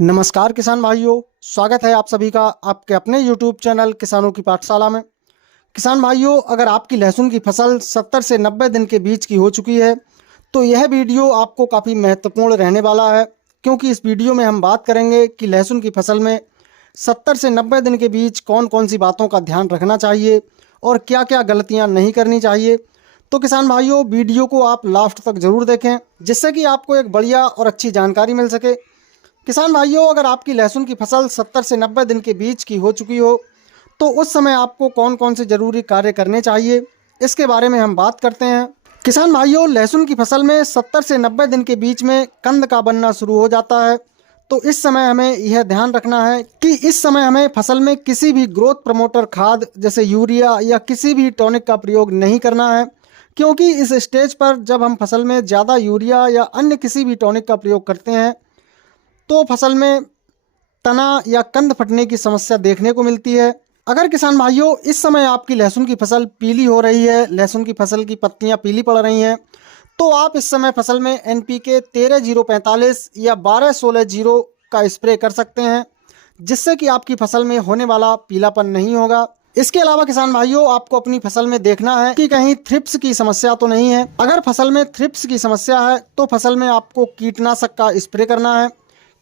नमस्कार किसान भाइयों, स्वागत है आप सभी का आपके अपने YouTube चैनल किसानों की पाठशाला में। किसान भाइयों, अगर आपकी लहसुन की फसल 70 से 90 दिन के बीच की हो चुकी है तो यह वीडियो आपको काफ़ी महत्वपूर्ण रहने वाला है, क्योंकि इस वीडियो में हम बात करेंगे कि लहसुन की फसल में 70 से 90 दिन के बीच कौन कौन सी बातों का ध्यान रखना चाहिए और क्या क्या गलतियाँ नहीं करनी चाहिए। तो किसान भाइयों, वीडियो को आप लास्ट तक ज़रूर देखें, जिससे कि आपको एक बढ़िया और अच्छी जानकारी मिल सके। किसान भाइयों, अगर आपकी लहसुन की फसल 70 से 90 दिन के बीच की हो चुकी हो तो उस समय आपको कौन कौन से ज़रूरी कार्य करने चाहिए, इसके बारे में हम बात करते हैं। किसान भाइयों, लहसुन की फसल में 70 से 90 दिन के बीच में कंद का बनना शुरू हो जाता है, तो इस समय हमें यह ध्यान रखना है कि इस समय हमें फसल में किसी भी ग्रोथ प्रमोटर खाद जैसे यूरिया या किसी भी टॉनिक का प्रयोग नहीं करना है, क्योंकि इस स्टेज पर जब हम फसल में ज़्यादा यूरिया या अन्य किसी भी टॉनिक का प्रयोग करते हैं तो फसल में तना या कंद फटने की समस्या देखने को मिलती है। अगर किसान भाइयों इस समय आपकी लहसुन की फसल पीली हो रही है, लहसुन की फसल की पत्तियां पीली पड़ रही हैं, तो आप इस समय फसल में NPK 13-0-45 या 12-16-0 का स्प्रे कर सकते हैं, जिससे कि आपकी फसल में होने वाला पीलापन नहीं होगा। इसके अलावा किसान भाइयों, आपको अपनी फसल में देखना है कि कहीं थ्रिप्स की समस्या तो नहीं है। अगर फसल में थ्रिप्स की समस्या है तो फसल में आपको कीटनाशक का स्प्रे करना है।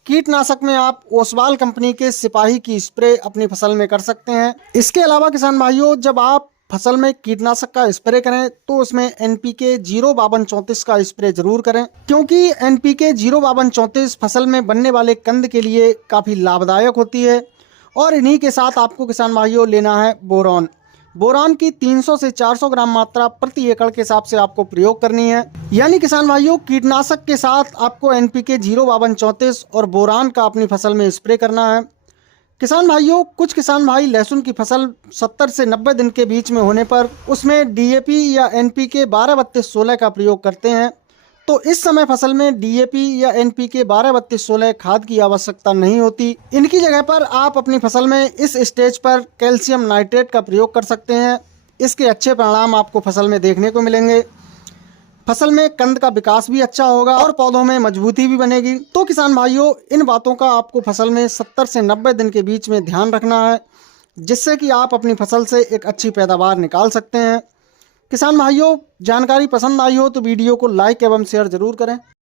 कीटनाशक में आप ओसवाल कंपनी के सिपाही की स्प्रे अपनी फसल में कर सकते हैं। इसके अलावा किसान भाइयों, जब आप फसल में कीटनाशक का स्प्रे करें तो उसमें NPK 0-52-34 का स्प्रे जरूर करें, क्योंकि NPK 0-52-34 फसल में बनने वाले कंद के लिए काफ़ी लाभदायक होती है। और इन्हीं के साथ आपको किसान भाइयों लेना है बोरॉन। बोरान की 300 से 400 ग्राम मात्रा प्रति एकड़ के हिसाब से आपको प्रयोग करनी है। यानी किसान भाइयों, कीटनाशक के साथ आपको NPK 0-52-34 और बोरान का अपनी फसल में स्प्रे करना है। किसान भाइयों, कुछ किसान भाई लहसुन की फसल 70 से 90 दिन के बीच में होने पर उसमें DAP या NPK 12-32-16 का प्रयोग करते हैं, तो इस समय फसल में DAP या NPK 12-32-16 खाद की आवश्यकता नहीं होती। इनकी जगह पर आप अपनी फसल में इस स्टेज पर कैल्शियम नाइट्रेट का प्रयोग कर सकते हैं। इसके अच्छे परिणाम आपको फसल में देखने को मिलेंगे। फसल में कंद का विकास भी अच्छा होगा और पौधों में मजबूती भी बनेगी। तो किसान भाइयों, इन बातों का आपको फसल में 70 से 90 दिन के बीच में ध्यान रखना है, जिससे कि आप अपनी फसल से एक अच्छी पैदावार निकाल सकते हैं। किसान भाइयों, जानकारी पसंद आई हो तो वीडियो को लाइक एवं शेयर जरूर करें।